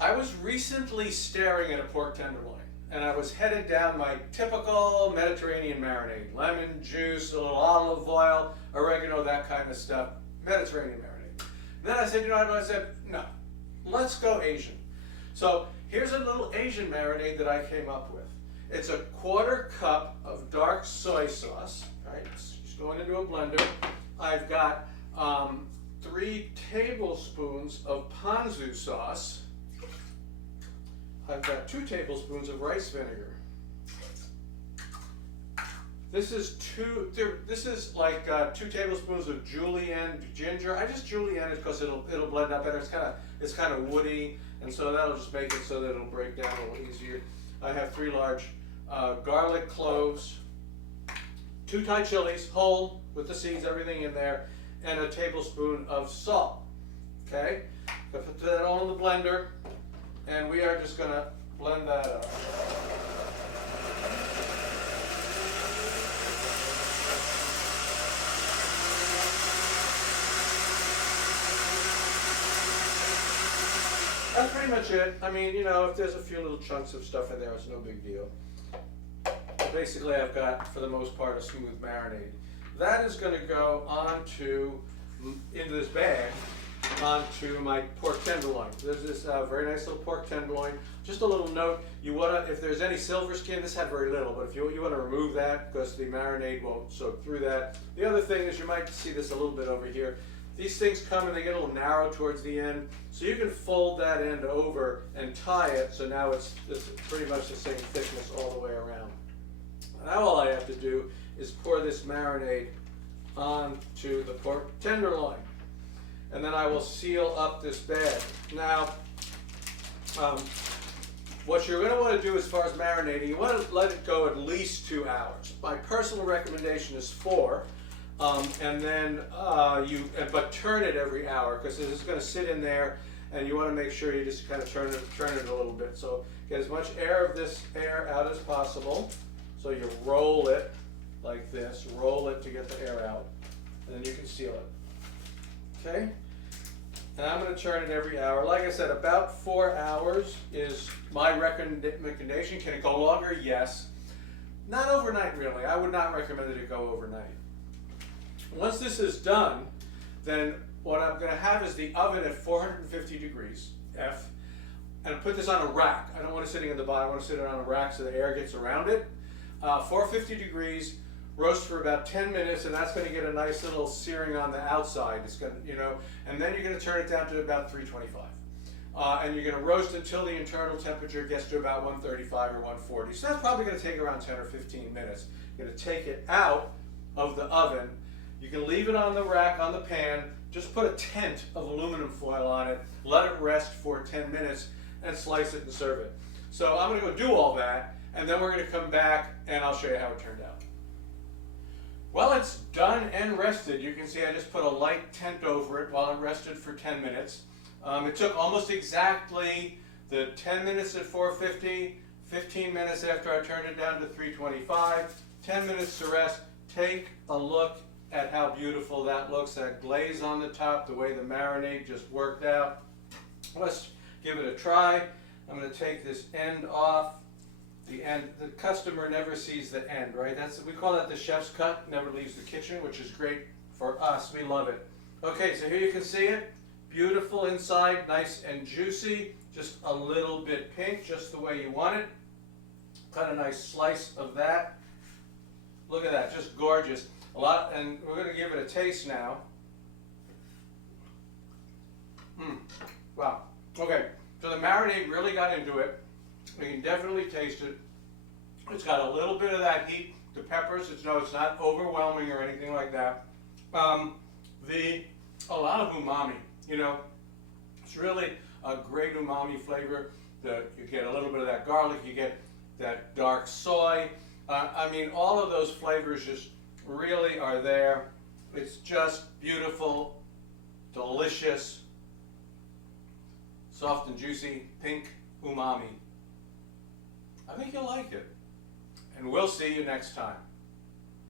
I was recently staring at a pork tenderloin, and I was headed down my typical Mediterranean marinade. Lemon juice, a little olive oil, oregano, that kind of stuff. Mediterranean marinade. Then I said, you know what? I said, no, let's go Asian. So here's a little Asian marinade that I came up with. It's a 1/4 cup of dark soy sauce. Right? It's just going into a blender. I've got 3 tablespoons of ponzu sauce. I've got 2 tablespoons of rice vinegar. This is like 2 tablespoons of julienned ginger. I just julienne it because it'll blend up better. It's kind of woody, and so that'll just make it so that it'll break down a little easier. I have 3 large garlic cloves, 2 Thai chilies, whole with the seeds, everything in there, and a tablespoon of salt. Okay, I put that all in the blender, and we are just going to blend that up. That's pretty much it. I mean, you know, if there's a few little chunks of stuff in there, it's no big deal. Basically, I've got, for the most part, a smooth marinade. That is going to go into this bag, onto my pork tenderloin. There's this very nice little pork tenderloin. Just a little note, you want to, if there's any silver skin, this had very little, but if you want to remove that because the marinade won't soak through that. The other thing is, you might see this a little bit over here. These things come and they get a little narrow towards the end, so you can fold that end over and tie it, so now it's pretty much the same thickness all the way around. Now all I have to do is pour this marinade onto the pork tenderloin, and then I will seal up this bag. Now, what you're going to want to do as far as marinating, you want to let it go at least 2 hours. My personal recommendation is 4. And then but turn it every hour, because this is going to sit in there, and you want to make sure you just kind of turn it a little bit. So get as much air out as possible. So you roll it like this, roll it to get the air out, and then you can seal it. Okay? And I'm going to turn it every hour. Like I said, about 4 hours is my recommendation. Can it go longer? Yes. Not overnight, really. I would not recommend that it go overnight. Once this is done, then what I'm going to have is the oven at 450 degrees F, and I put this on a rack. I don't want it sitting in the bottom. I want to sit it on a rack so the air gets around it. 450 degrees, roast for about 10 minutes, and that's going to get a nice little searing on the outside. It's going to, you know, and then you're going to turn it down to about 325. And you're going to roast until the internal temperature gets to about 135 or 140. So that's probably going to take around 10 or 15 minutes. You're going to take it out of the oven. You can leave it on the rack, on the pan, just put a tent of aluminum foil on it, let it rest for 10 minutes, and slice it and serve it. So I'm going to go do all that, and then we're going to come back and I'll show you how it turned out. Well, it's done and rested. You can see I just put a light tent over it while it rested for 10 minutes. It took almost exactly the 10 minutes at 450, 15 minutes after I turned it down to 325, 10 minutes to rest. Take a look at how beautiful that looks, that glaze on the top, the way the marinade just worked out. Let's give it a try. I'm going to take this end off. The end, the customer never sees the end, right? We call that the chef's cut, never leaves the kitchen, which is great for us. We love it. Okay, so here you can see it. Beautiful inside, nice and juicy, just a little bit pink, just the way you want it. Cut a nice slice of that. Look at that, just gorgeous. And we're going to give it a taste now. Wow. Okay, so the marinade really got into it. We can definitely taste it. It's got a little bit of that heat. The peppers, it's not overwhelming or anything like that. A lot of umami. You know, it's really a great umami flavor. You get a little bit of that garlic. You get that dark soy. I mean, all of those flavors just really are there. It's just beautiful, delicious, soft and juicy, pink umami. I think you'll like it. And we'll see you next time.